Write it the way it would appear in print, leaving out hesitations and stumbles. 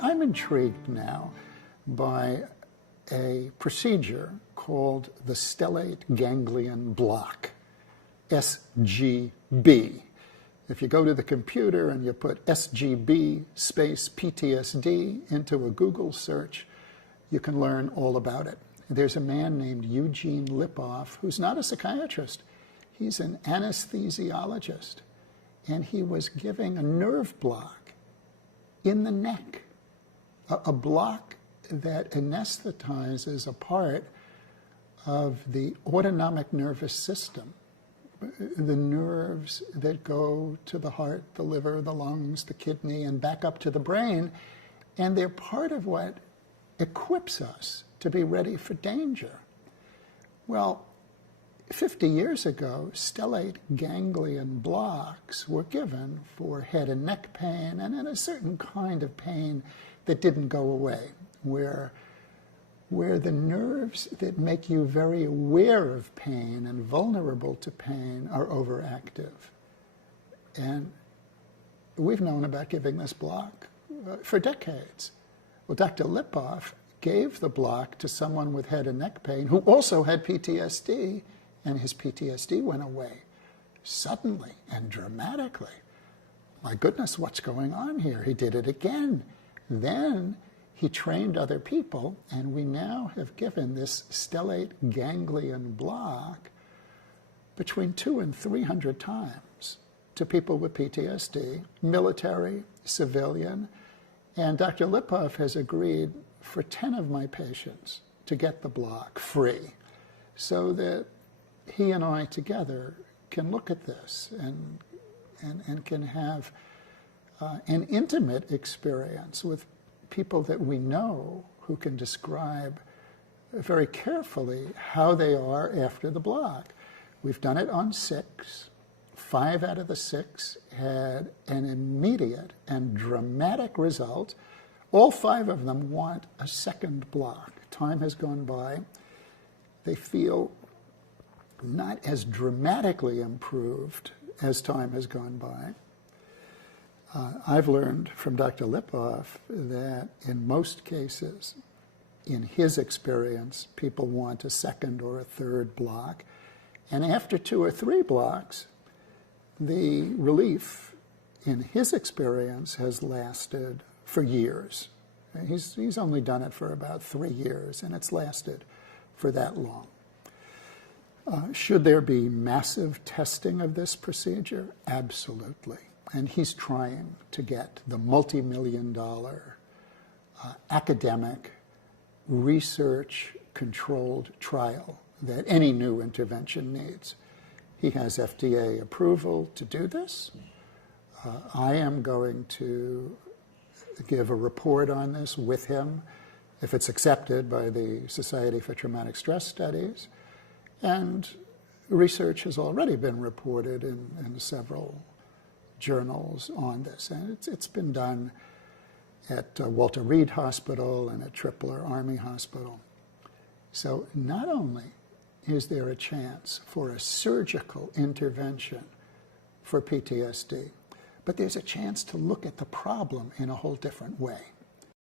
I'm intrigued now by a procedure called the Stellate Ganglion Block, SGB. If you go to the computer and you put SGB space PTSD into a Google search, you can learn all about it. There's a man named Eugene Lipov who's not a psychiatrist. He's an anesthesiologist, and he was giving a nerve block in the neck, a block that anesthetizes a part of the autonomic nervous system, the nerves that go to the heart, the liver, the lungs, the kidney, and back up to the brain, and they're part of what equips us to be ready for danger. Well, 50 years ago, stellate ganglion blocks were given for head and neck pain and a certain kind of pain that didn't go away, where the nerves that make you very aware of pain and vulnerable to pain are overactive. And we've known about giving this block for decades. Well, Dr. Lipov gave the block to someone with head and neck pain who also had PTSD, and his PTSD went away suddenly and dramatically. My goodness, what's going on here? He did it again. Then he trained other people, and we now have given this stellate ganglion block between 200 and 300 times to people with PTSD, military, civilian, and Dr. Lipov has agreed for 10 of my patients to get the block free so that he and I together can look at this and can have an intimate experience with people that we know who can describe very carefully how they are after the block. We've done it on 6. 5 out of the 6 had an immediate and dramatic result. All 5 of them want a second block. Time has gone by. They feel not as dramatically improved as time has gone by. I've learned from Dr. Lipov that in most cases, in his experience, people want a second or a third block. And after 2 or 3 blocks, the relief in his experience has lasted for years. He's only done it for about 3 years, and it's lasted for that long. Should there be massive testing of this procedure? Absolutely. And he's trying to get the multi-million-dollar academic research-controlled trial that any new intervention needs. He has FDA approval to do this. I am going to give a report on this with him if it's accepted by the Society for Traumatic Stress Studies. And research has already been reported in several journals on this. And it's been done at Walter Reed Hospital and at Tripler Army Hospital. So not only is there a chance for a surgical intervention for PTSD, but there's a chance to look at the problem in a whole different way.